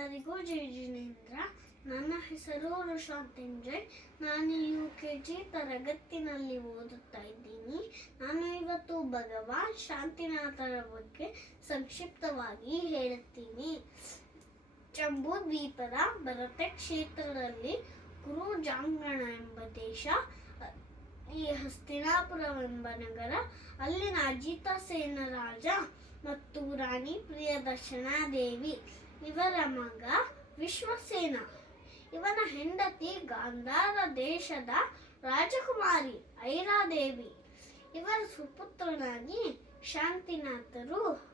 ಎಲ್ಲರಿಗೂ ಜೈ ಜಿನೇಂದ್ರ. ನನ್ನ ಹೆಸರು ಋಷಾಂತಂಜಯ್ ನಾನು ಯು ಕೆ ಜಿ ತರಗತಿನಲ್ಲಿ ಓದುತ್ತಾ ಇದ್ದೀನಿ. ನಾನು ಇವತ್ತು ಭಗವಾನ್ ಶಾಂತಿನಾಥರ ಬಗ್ಗೆ ಸಂಕ್ಷಿಪ್ತವಾಗಿ ಹೇಳುತ್ತೀನಿ ಚಂಬು ದ್ವೀಪದ ಭರತ ಕ್ಷೇತ್ರದಲ್ಲಿ ಕುರು ಜಾಂಗಣ ಎಂಬ ದೇಶ, ಈ ಹಸ್ತಿನಾಪುರವೆಂಬ ನಗರ, ಅಲ್ಲಿನ ಅಜಿತ ಸೇನ ರಾಜ ಮತ್ತು ರಾಣಿ ಪ್ರಿಯದರ್ಶನಾ ದೇವಿ. ಇವರ ಮಗ ವಿಶ್ವಸೇನ. ಇವನ ಹೆಂಡತಿ ಗಾಂಧಾರ ದೇಶದ ರಾಜಕುಮಾರಿ ಐರಾದೇವಿ. ಇವರ ಸುಪುತ್ರನಾಗಿ ಶಾಂತಿನಾಥರು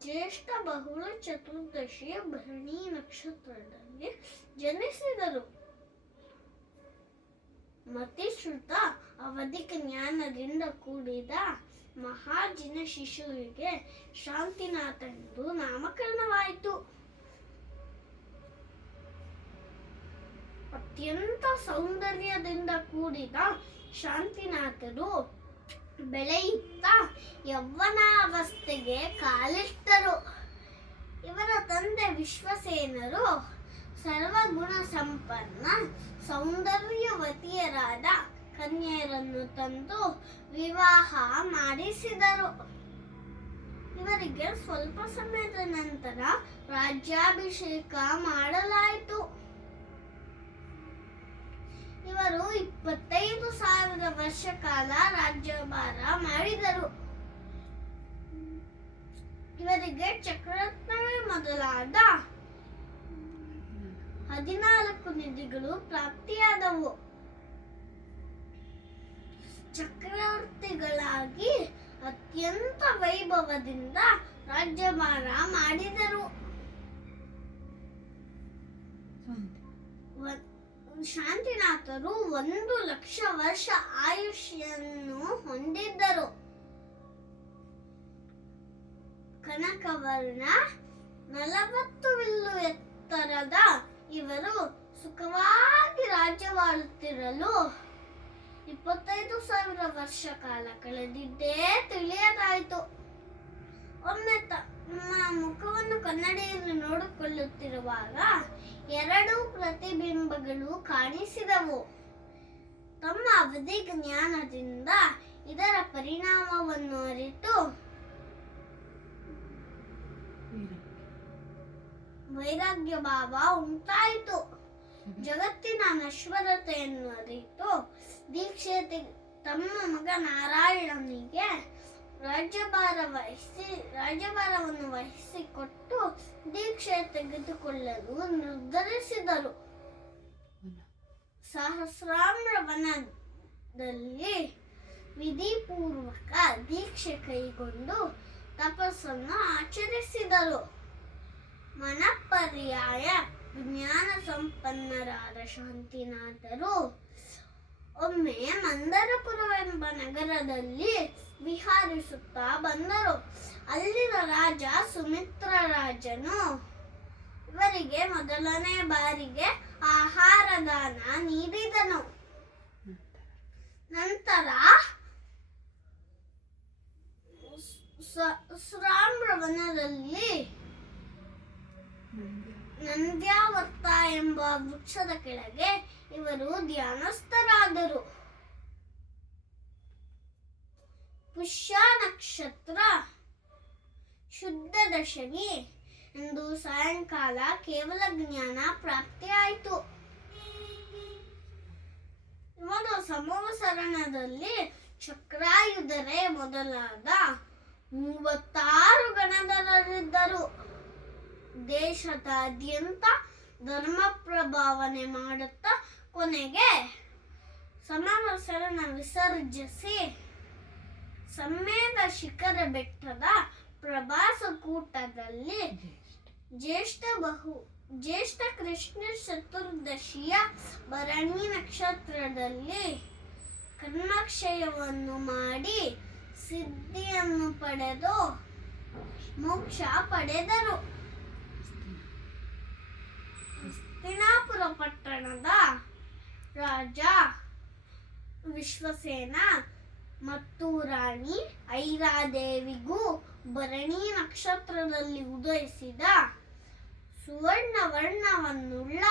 ಜ್ಯೇಷ್ಠ ಬಹುಳ ಚತುರ್ದಶಿ ಭರಣಿ ನಕ್ಷತ್ರದಲ್ಲಿ ಜನಿಸಿದರು. ಮತಿಶ್ರುತ ಅವಧಿಕ ಜ್ಞಾನದಿಂದ ಕೂಡಿದ ಮಹಾಜಿನ ಶಿಶುವಿಗೆ ಶಾಂತಿನಾಥ ಎಂದು ನಾಮಕರಣವಾಯಿತು. ಅತ್ಯಂತ ಸೌಂದರ್ಯದಿಂದ ಕೂಡಿದ ಶಾಂತಿನಾಥರು ಬೆಳೆಯುತ್ತ ಯೌವನಾವಸ್ಥೆಗೆ ಕಾಲಿಟ್ಟರು. ಇವರ ತಂದೆ ವಿಶ್ವಸೇನರು ಸರ್ವಗುಣ ಸಂಪನ್ನ ಸೌಂದರ್ಯವತಿಯರಾದ ಕನ್ಯೆಯರನ್ನು ತಂದು ವಿವಾಹ ಮಾಡಿಸಿದರು. ಇವರಿಗೆ ಸ್ವಲ್ಪ ಸಮಯದ ನಂತರ ರಾಜ್ಯಾಭಿಷೇಕ ಮಾಡಲಾಯಿತು. ಇವರು ಇಪ್ಪತ್ತೈದು ಸಾವಿರ ವರ್ಷ ಕಾಲ ರಾಜ್ಯಭಾರ ಮಾಡಿದರು. ಇವರಿಗೆ ಚಕ್ರರತ್ನವೇ ಮೊದಲಾದ ಹದಿನಾಲ್ಕು ನಿಧಿಗಳು ಪ್ರಾಪ್ತಿಯಾದವು. ಚಕ್ರವರ್ತಿಗಳಾಗಿ ಅತ್ಯಂತ ವೈಭವದಿಂದ ರಾಜ್ಯಭಾರ ಮಾಡಿದರು. ಶಾಂತಿನಾಥರು ಒಂದು ಲಕ್ಷ ವರ್ಷ ಆಯುಷ್ಯನ್ನು ಹೊಂದಿದ್ದರು. ಕನಕವರ್ಣ ನಲವತ್ತು ವಿಲ್ಲು ಎತ್ತರದ ಇವರು ಸುಖವಾಗಿ ರಾಜ್ಯವಾಳುತ್ತಿರಲು ಇಪ್ಪತ್ತೈದು ಸಾವಿರ ವರ್ಷ ಕಾಲ ಕಳೆದಿದ್ದೇ ತಿಳಿಯದಾಯಿತು. ಒಮ್ಮೆ ತಮ್ಮ ಮುಖವನ್ನು ಕನ್ನಡಿಯಲ್ಲಿ ನೋಡಿಕೊಳ್ಳುತ್ತಿರುವಾಗ ಎರಡು ಪ್ರತಿಬಿಂಬಗಳು ಕಾಣಿಸಿದವು. ತಮ್ಮ ಅವಧಿ ಜ್ಞಾನದಿಂದ ಇದರ ಪರಿಣಾಮವನ್ನು ಅರಿತು ವೈರಾಗ್ಯ ಭಾವ ಉಂಟಾಯಿತು. ಜಗತ್ತಿನ ನಶ್ವರತೆಯನ್ನು ಅರಿತು ದೀಕ್ಷೆ ತಮ್ಮ ಮಗ ನಾರಾಯಣನಿಗೆ ರಾಜ್ಯಭಾರ ವಹಿಸಿ, ರಾಜ್ಯಭಾರವನ್ನು ವಹಿಸಿಕೊಟ್ಟು ದೀಕ್ಷೆ ತೆಗೆದುಕೊಳ್ಳಲು ನಿರ್ಧರಿಸಿದರು. ಸಹಸ್ರಾಮ್ರ ವನದಲ್ಲಿ ವಿಧಿಪೂರ್ವಕ ದೀಕ್ಷೆ ಕೈಗೊಂಡು ತಪಸ್ಸನ್ನು ಆಚರಿಸಿದರು. ಮನಪರ್ಯಾಯ ಜ್ಞಾನ ಸಂಪನ್ನರಾದ ಶಾಂತಿನಾಥರು ಒಮ್ಮೆ ಮಂದರಪುರವೆಂಬ ನಗರದಲ್ಲಿ ವಿಹಾರಿಸುತ್ತಾ ಬಂದರು. ಅಲ್ಲಿನ ರಾಜ ಸುಮಿತ್ರ ರಾಜನು ಇವರಿಗೆ ಮೊದಲನೇ ಬಾರಿಗೆ ಆಹಾರ ದಾನ ನೀಡಿದನು. ನಂತರ ಸುರಾಮ್ರವನದಲ್ಲಿ ನಂದ್ಯಾವರ್ತ ಎಂಬ ವೃಕ್ಷದ ಕೆಳಗೆ ಇವರು ಧ್ಯಾನಸ್ಥರಾದರು. ಪುಷ್ಯ ನಕ್ಷತ್ರ ಶುದ್ಧ ದಶಮಿ ಎಂದು ಸಾಯಂಕಾಲ ಕೇವಲ ಜ್ಞಾನ ಪ್ರಾಪ್ತಿಯಾಯಿತು ಇವನು ಸಮವಸರಣದಲ್ಲಿ ಚಕ್ರಾಯುಧರೆ ಮೊದಲಾದ ಮೂವತ್ತಾರು ಗಣಧರರಿದ್ದರು ದೇಶದಾದ್ಯಂತ ಧರ್ಮ ಪ್ರಭಾವನೆ ಮಾಡುತ್ತಾ ಕೊನೆಗೆ ಸಮಾವಸರನ ವಿಸರ್ಜಿಸಿ. ಸಮ್ಮೇದ ಶಿಖರ ಬೆಟ್ಟದ ಪ್ರವಾಸ ಕೂಟದಲ್ಲಿ ಜ್ಯೇಷ್ಠ ಬಹು, ಜ್ಯೇಷ್ಠ ಕೃಷ್ಣ ಚತುರ್ದಶಿಯ ಭರಣಿ ನಕ್ಷತ್ರದಲ್ಲಿ ಕರ್ಮಕ್ಷಯವನ್ನು ಮಾಡಿ ಸಿದ್ಧಿಯನ್ನು ಪಡೆದು ಮೋಕ್ಷ ಪಡೆದರು. ಹಸ್ತಿನಾಪುರ ಪಟ್ಟಣದ ರಾಜ, ವಿಶ್ವಸೇನ ಮತ್ತು ರಾಣಿ ಐರಾದೇವಿಗೂ ಭರಣಿ ನಕ್ಷತ್ರದಲ್ಲಿ ಉದಯಿಸಿದ ಸುವರ್ಣ ವರ್ಣವನ್ನುಳ್ಳ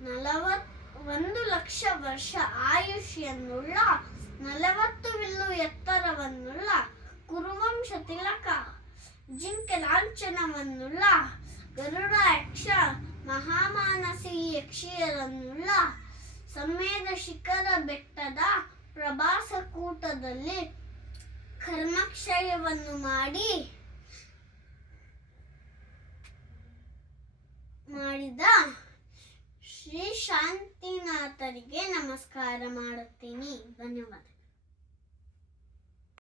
ನಲವತ್, ಒಂದು ಲಕ್ಷ ವರ್ಷ ಆಯುಷ್ಯನ್ನುಳ್ಳ ನಲವತ್ತು ವಿಲ್ಲು ಎತ್ತರವನ್ನುಳ್ಳ ಕುರುವಂಶ ತಿಲಕ ಜಿಂಕೆ ಲಾಂಛನವನ್ನುಳ್ಳ ಗರುಡ ಯಕ್ಷ ಮಹಾಮಾನಸಿ ಯಕ್ಷಿಯರನ್ನುಳ್ಳ ಸಮೇದ ಶಿಖರ ಬೆಟ್ಟದ ಪ್ರಭಾಸ ಕೂಟದಲ್ಲಿ ಕರ್ಮಕ್ಷಯವನ್ನು ಮಾಡಿ ಮಾಡಿದ ಶ್ರೀ ಶಾಂತಿನಾಥರಿಗೆ ನಮಸ್ಕಾರ ಮಾಡುತ್ತೀನಿ. ಧನ್ಯವಾದ.